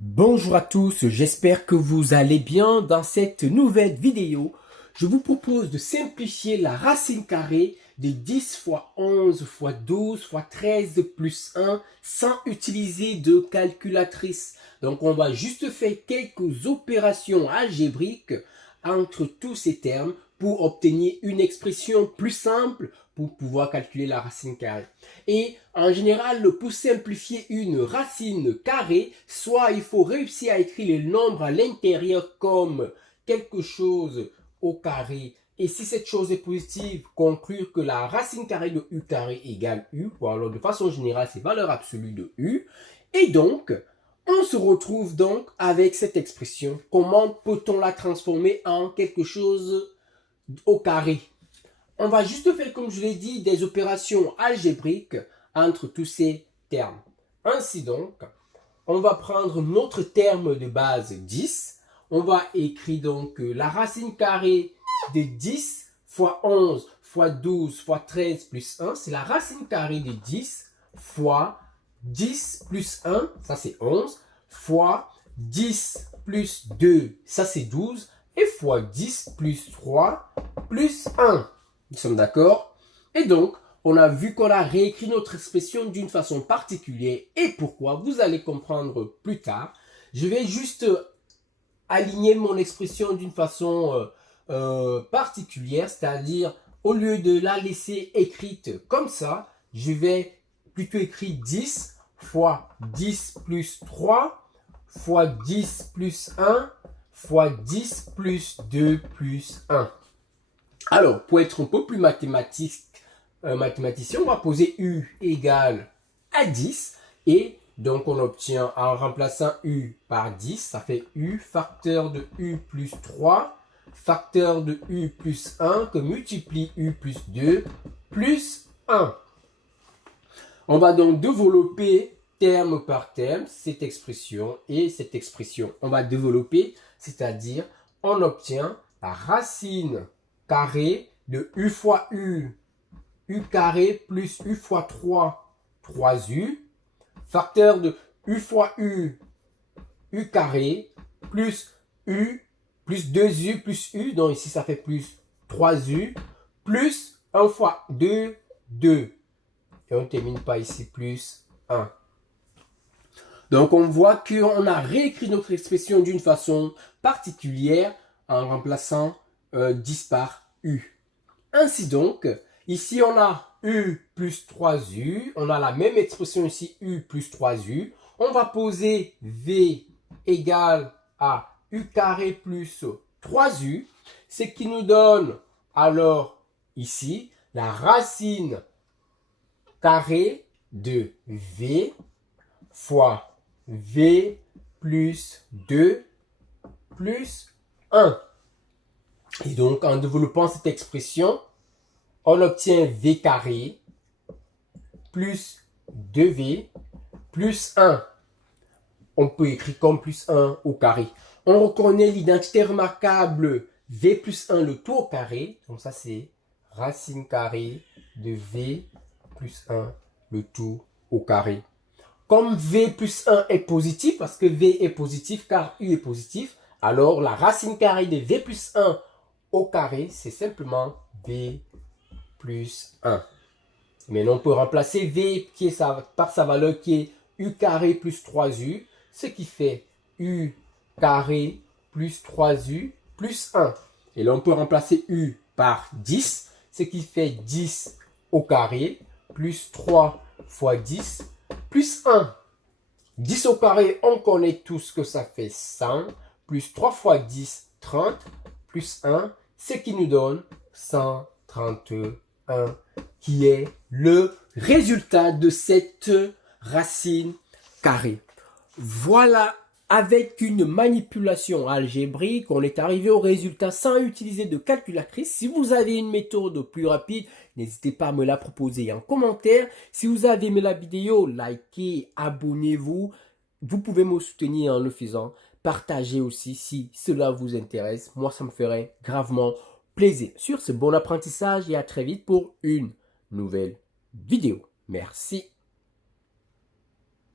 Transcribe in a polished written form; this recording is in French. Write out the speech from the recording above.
Bonjour à tous, j'espère que vous allez bien. Dans cette nouvelle vidéo, je vous propose de simplifier la racine carrée de 10 fois 11 fois 12 fois 13 plus 1 sans utiliser de calculatrice. Donc on va juste faire quelques opérations algébriques entre tous ces termes pour obtenir une expression plus simple pour pouvoir calculer la racine carrée. Et en général, pour simplifier une racine carrée, soit il faut réussir à écrire les nombres à l'intérieur comme quelque chose au carré. Et si cette chose est positive, conclure que la racine carrée de u carré égale u. Ou alors de façon générale, c'est valeur absolue de u. Et donc, on se retrouve donc avec cette expression. Comment peut-on la transformer en quelque chose au carré? On va juste faire, comme je l'ai dit, des opérations algébriques entre tous ces termes. Ainsi donc, on va prendre notre terme de base 10. On va écrire donc la racine carrée de 10 fois 11 fois 12 fois 13 plus 1. C'est la racine carrée de 10 fois 10 plus 1, ça c'est 11, fois 10 plus 2, ça c'est 12, et fois 10 plus 3 plus 1. Nous sommes d'accord? Et donc, on a vu qu'on a réécrit notre expression d'une façon particulière. Et pourquoi? Vous allez comprendre plus tard. Je vais juste aligner mon expression d'une façon particulière, c'est-à-dire au lieu de la laisser écrite comme ça, je vais plutôt écrire 10 fois 10 plus 3 fois 10 plus 1 fois 10 plus 2 plus 1. Alors, pour être un peu plus mathématicien, on va poser u égale à 10. Et donc, on obtient, en remplaçant u par 10, ça fait u facteur de u plus 3, facteur de u plus 1, que multiplie u plus 2, plus 1. On va donc développer terme par terme cette expression et cette expression. On va développer, c'est-à-dire, on obtient la racine carré de u fois u carré plus u fois 3, 3u, facteur de u fois u carré, plus u, plus 2u plus u, donc ici ça fait plus 3u, plus 1 fois 2, 2. Et on ne termine pas ici, plus 1. Donc on voit qu'on a réécrit notre expression d'une façon particulière en remplaçant 10 par u. Ainsi donc, ici on a u plus 3u, on a la même expression ici, u plus 3u. On va poser v égale à u carré plus 3u, ce qui nous donne alors ici la racine carrée de v fois v plus 2 plus 1. Et donc, en développant cette expression, on obtient v carré plus 2v plus 1. On peut écrire comme plus 1 au carré. On reconnaît l'identité remarquable v plus 1 le tout au carré. Donc ça, c'est racine carrée de v plus 1 le tout au carré. Comme v plus 1 est positif, parce que v est positif car u est positif, alors la racine carrée de v plus 1 au carré, c'est simplement v plus 1. Maintenant, on peut remplacer v par sa valeur qui est u carré plus 3u, ce qui fait u carré plus 3u plus 1. Et là, on peut remplacer u par 10, ce qui fait 10 au carré plus 3 fois 10 plus 1. 10 au carré, on connaît tous que ça fait 100, plus 3 fois 10, 30, plus 1, ce qui nous donne 131, qui est le résultat de cette racine carrée. Voilà, avec une manipulation algébrique, on est arrivé au résultat sans utiliser de calculatrice. Si vous avez une méthode plus rapide, n'hésitez pas à me la proposer en commentaire. Si vous avez aimé la vidéo, likez, abonnez-vous. Vous pouvez me soutenir en le faisant. Partagez aussi si cela vous intéresse. Moi, ça me ferait gravement plaisir. Sur ce, bon apprentissage et à très vite pour une nouvelle vidéo. Merci.